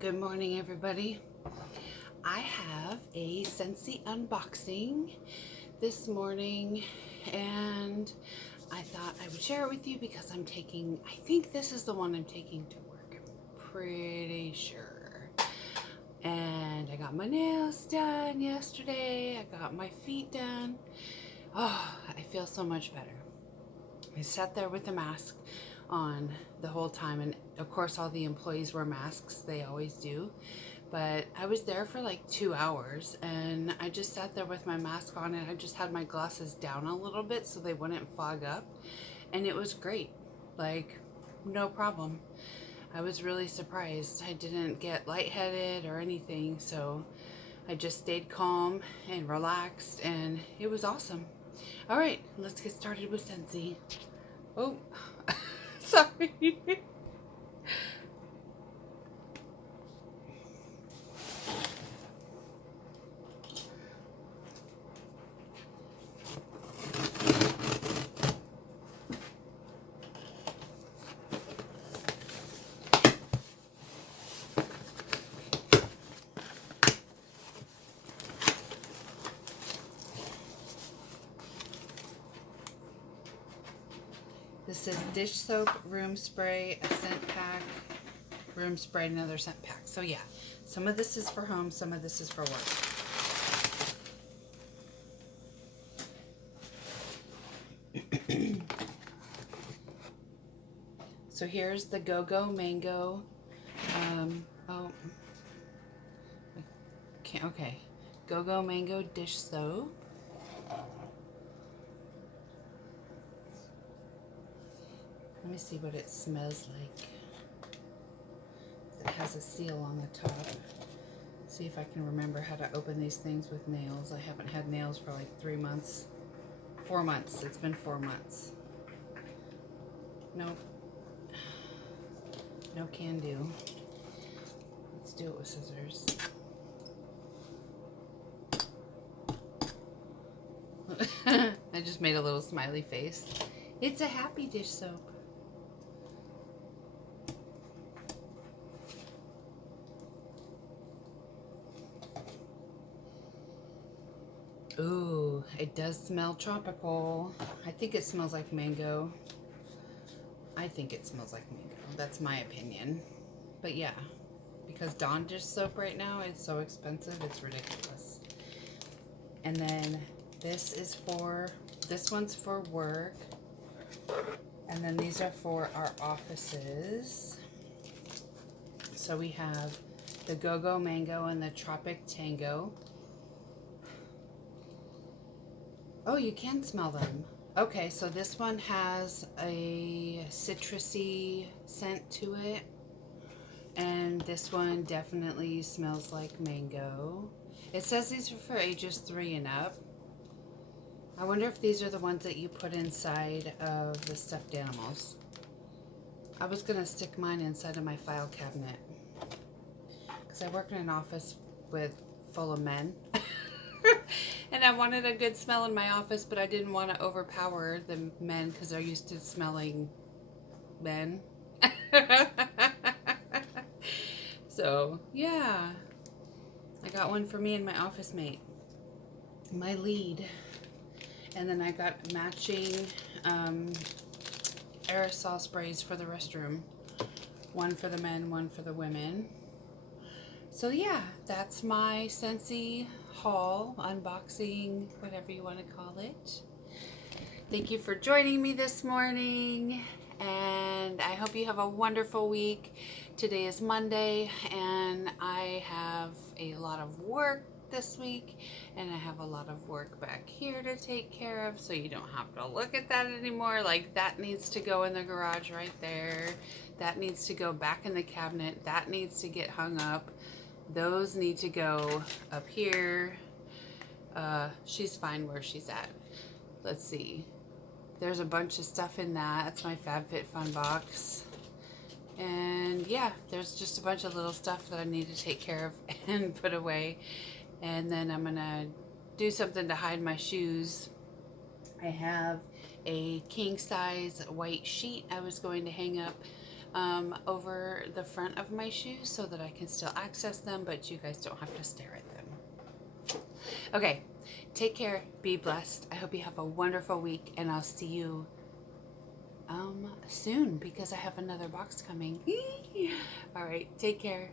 Good morning, everybody. I have a Scentsy unboxing this morning, and I thought I would share it with you because I think this is the one I'm taking to work. I'm pretty sure. And I got my nails done yesterday. I got my feet done. Oh, I feel so much better. I sat there with a mask on the whole time, and of course all the employees wear masks, they always do, but I was there for like 2 hours and I just sat there with my mask on, and I just had my glasses down a little bit so they wouldn't fog up, and it was great, like no problem. I was really surprised. I didn't get lightheaded or anything, so I just stayed calm and relaxed, and it was awesome. All right, let's get started with Scentsy. Oh, sorry. This is dish soap, room spray, a scent pack, room spray, another scent pack. So yeah, some of this is for home, some of this is for work. So here's the Go-Go Mango. Okay. Go-Go Mango dish soap. Let me see what it smells like. It has a seal on the top. See if I can remember how to open these things with nails. I haven't had nails for like 3 months. 4 months. It's been 4 months. Nope. No can do. Let's do it with scissors. I just made a little smiley face. It's a happy dish soap. Ooh, it does smell tropical. I think it smells like mango. I think it smells like mango. That's my opinion. But yeah, because Dawn dish soap right now is so expensive, it's ridiculous. And then this one's for work. And then these are for our offices. So we have the Go-Go Mango and the Tropic Tango. Oh, you can smell them. Okay, so this one has a citrusy scent to it. And this one definitely smells like mango. It says these are for ages 3 and up. I wonder if these are the ones that you put inside of the stuffed animals. I was going to stick mine inside of my file cabinet, because I work in an office full of men. And I wanted a good smell in my office, but I didn't want to overpower the men because they're used to smelling men. So, yeah. I got one for me and my office mate. My lead. And then I got matching aerosol sprays for the restroom. One for the men, one for the women. So yeah, that's my Scentsy haul, unboxing, whatever you want to call it. Thank you for joining me this morning, and I hope you have a wonderful week. Today is Monday, and I have a lot of work this week, and I have a lot of work back here to take care of, so you don't have to look at that anymore. Like, that needs to go in the garage right there. That needs to go back in the cabinet. That needs to get hung up. Those need to go up here. She's fine where she's at. Let's see. There's a bunch of stuff in that. That's my FabFitFun box. And yeah, there's just a bunch of little stuff that I need to take care of and put away. And then I'm gonna do something to hide my shoes. I have a king size white sheet I was going to hang up over the front of my shoes so that I can still access them, but you guys don't have to stare at them. Okay, take care, be blessed. I hope you have a wonderful week, and I'll see you soon because I have another box coming. All right, take care.